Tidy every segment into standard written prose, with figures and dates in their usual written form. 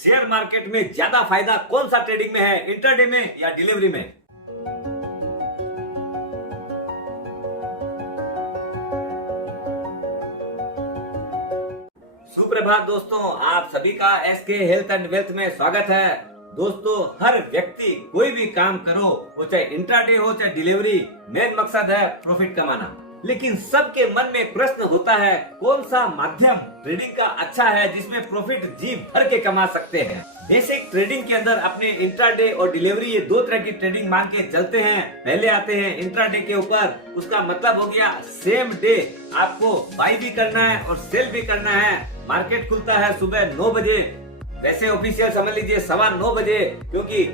Share market में ज्यादा फायदा कौन सा ट्रेडिंग में है, इंट्राडे में या डिलीवरी में? सुप्रभात दोस्तों, आप सभी का एसके हेल्थ एंड वेल्थ में स्वागत है। दोस्तों, हर व्यक्ति कोई भी काम करो, वो चाहे इंट्राडे हो चाहे डिलीवरी, मेन मकसद है प्रॉफिट कमाना। लेकिन सबके मन में प्रश्न होता है, कौन सा माध्यम ट्रेडिंग का अच्छा है जिसमें प्रॉफिट जी भर के कमा सकते हैं। बेसिक ट्रेडिंग के अंदर अपने इंट्राडे और डिलीवरी, ये दो तरह की ट्रेडिंग मान के चलते हैं। पहले आते हैं इंट्राडे के ऊपर, उसका मतलब हो गया सेम डे आपको बाई भी करना है और सेल भी करना है। मार्केट खुलता है सुबह 9 बजे, वैसे ऑफिशियल समझ लीजिए 9:15 बजे, क्योंकि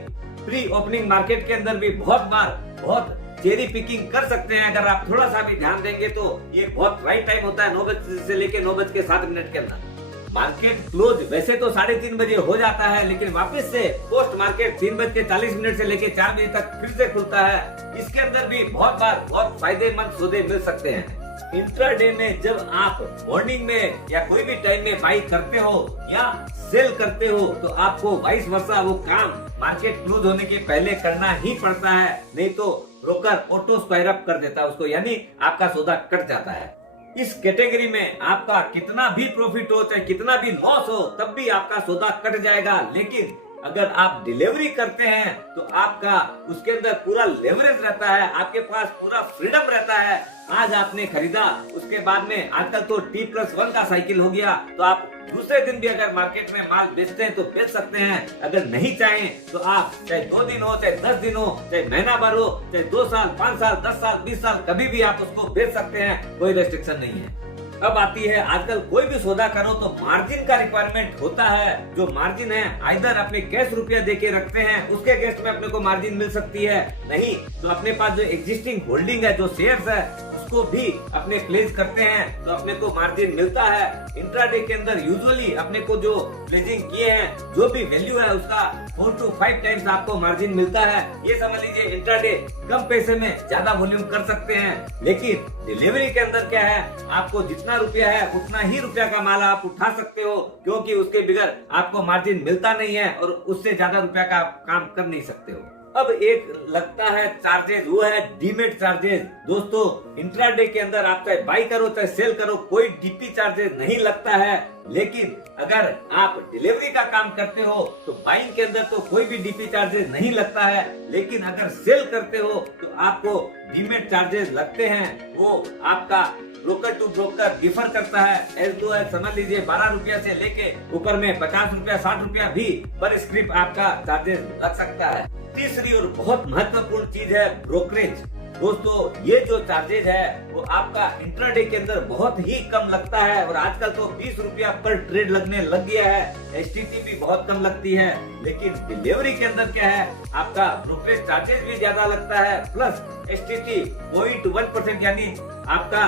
प्री ओपनिंग मार्केट के अंदर भी बहुत चेरी पिकिंग कर सकते हैं। अगर आप थोड़ा सा भी ध्यान देंगे तो ये बहुत राइट टाइम होता है। 9 बजे से लेके 9:07 के अंदर मार्केट क्लोज वैसे तो 3:30 बजे हो जाता है, लेकिन वापस से पोस्ट मार्केट 3:40 से लेके 4 बजे तक फिर से खुलता है। इसके अंदर भी बहुत फायदेमंद सौदे मिल सकते हैं। इंट्राडे में जब आप मॉर्निंग में या कोई भी टाइम में बाई करते हो या सेल करते हो, तो आपको 22 वर्षा वो काम मार्केट क्लोज होने के पहले करना ही पड़ता है, नहीं तो ब्रोकर ऑटो स्क्वायर अप कर देता है उसको, यानी आपका सौदा कट जाता है। इस कैटेगरी में आपका कितना भी प्रॉफिट हो चाहे कितना भी लॉस हो, तब भी आपका सौदा कट जाएगा। लेकिन अगर आप डिलीवरी करते हैं तो आपका उसके अंदर पूरा लेवरेज रहता है, आपके पास पूरा फ्रीडम रहता है। आज आपने खरीदा, उसके बाद में आजकल तो T+1 का साइकिल हो गया, तो आप दूसरे दिन भी अगर मार्केट में माल बेचते हैं तो बेच सकते हैं। अगर नहीं चाहें तो आप चाहे 2 दिन हो, चाहे 10 दिन हो, चाहे महीना भर हो, चाहे 2 साल, 5 साल, 10 साल, 20 साल, कभी भी आप उसको बेच सकते हैं, कोई रेस्ट्रिक्शन नहीं है। अब आती है, आजकल कोई भी सौदा करो तो मार्जिन का रिक्वायरमेंट होता है। जो मार्जिन है, आइदर अपने कैश रुपया देके रखते हैं, उसके अगेंस्ट में अपने को मार्जिन मिल सकती है, नहीं तो अपने पास जो एग्जिस्टिंग होल्डिंग है, जो शेयर्स है, उसको भी अपने प्लेस करते हैं तो अपने को मार्जिन मिलता है। इंट्राडे के अंदर यूजुअली अपने को जो प्लेजिंग किए हैं, जो भी वैल्यू है, उसका 4 to 5 टाइम्स आपको मार्जिन मिलता है। ये समझ लीजिए इंट्राडे कम पैसे में ज्यादा वॉल्यूम कर सकते हैं। लेकिन डिलीवरी के अंदर क्या है, आपको जितना रुपया है उतना ही रुपया का माल आप उठा सकते हो, क्योंकि उसके बगैर आपको मार्जिन मिलता नहीं है और उससे ज्यादा रुपया का आप काम कर नहीं सकते हो। अब एक लगता है चार्जेस, वो है डीमेट चार्जेस। दोस्तों, इंट्राडे के अंदर आप चाहे बाई करो चाहे सेल करो, कोई डीपी चार्जेस नहीं लगता है। लेकिन अगर आप डिलीवरी का काम करते हो तो बाइंग के अंदर तो कोई भी डीपी चार्जेस नहीं लगता है, लेकिन अगर सेल करते हो तो आपको डीमेट चार्जेस लगते हैं। वो आपका ब्रोकर टू ब्रोकर डिफर करता है। S2 समझ लीजिए 12 रुपया से लेके ऊपर में 50 रुपया 60 रुपया भी पर स्क्रिप्ट आपका चार्जेस लग सकता है। तीसरी और बहुत महत्वपूर्ण चीज है ब्रोकरेज। दोस्तों, ये जो चार्जेज है वो आपका इंट्राडे के अंदर बहुत ही कम लगता है, और आजकल तो 20 रुपया पर ट्रेड लगने लग गया है। STT भी बहुत कम लगती है। लेकिन डिलीवरी के अंदर क्या है, आपका ब्रोकरेज चार्जेस भी ज्यादा लगता है, प्लस STT 0.1% यानी आपका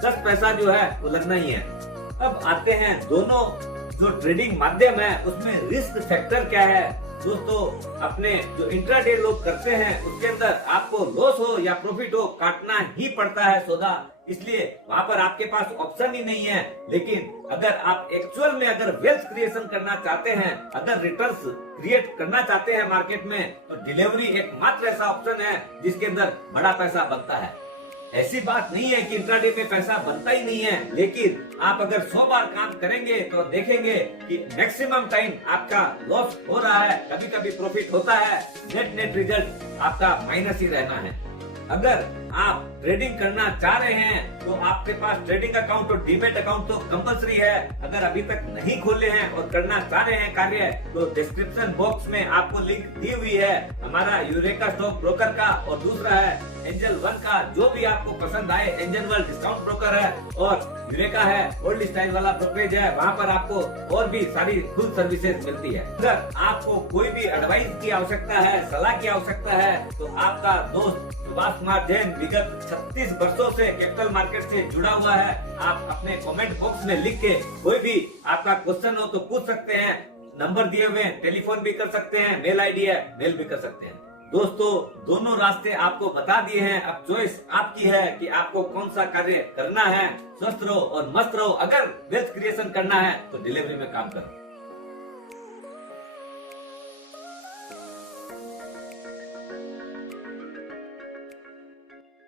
10 पैसा जो है वो लगना ही है। अब आते हैं दोनों जो ट्रेडिंग माध्यम है उसमें रिस्क फैक्टर क्या है। दोस्तों, अपने जो इंट्राडे लोग करते हैं उसके अंदर आपको लॉस हो या प्रॉफिट हो, काटना ही पड़ता है सौदा, इसलिए वहाँ पर आपके पास ऑप्शन ही नहीं है। लेकिन अगर आप एक्चुअल में अगर वेल्थ क्रिएशन करना चाहते हैं, अगर रिटर्न्स क्रिएट करना चाहते हैं मार्केट में, तो डिलीवरी एकमात्र ऐसा ऑप्शन है जिसके अंदर बड़ा पैसा बनता है। ऐसी बात नहीं है कि इंट्राडे में पैसा बनता ही नहीं है, लेकिन आप अगर 100 बार काम करेंगे तो देखेंगे कि मैक्सिमम टाइम आपका लॉस हो रहा है, कभी कभी प्रॉफिट होता है। नेट रिजल्ट आपका माइनस ही रहना है। अगर आप ट्रेडिंग करना चाह रहे हैं तो आपके पास ट्रेडिंग अकाउंट और डीमेट अकाउंट तो कंपलसरी है। अगर अभी तक नहीं खोले हैं और करना चाह रहे हैं कार्य, तो डिस्क्रिप्शन बॉक्स में आपको लिंक दी हुई है हमारा यूरेका स्टॉक ब्रोकर का, और दूसरा है एंजल वन का। जो भी आपको पसंद आए, एंजल वन डिस्काउंट ब्रोकर है और यूरेका है ओल्ड स्टाइल वाला ब्रोकरेज है, वहाँ पर आपको और भी सारी फुल सर्विसेज मिलती है। अगर आपको कोई भी एडवाइस की आवश्यकता है, सलाह की आवश्यकता है, तो आपका दोस्त सुभाष कुमार जैन विगत 36 वर्षों से कैपिटल मार्केट से जुड़ा हुआ है। आप अपने कमेंट बॉक्स में लिख के कोई भी आपका क्वेश्चन हो तो पूछ सकते हैं। नंबर दिए हुए हैं, टेलीफोन भी कर सकते हैं, मेल आईडी है, मेल भी कर सकते हैं। दोस्तों, दोनों रास्ते आपको बता दिए हैं। अब चॉइस आपकी है कि आपको कौन सा कार्य करना है। स्वस्थ रहो और मस्त रहो। अगर वेल्थ क्रिएशन करना है तो डिलीवरी में काम करो।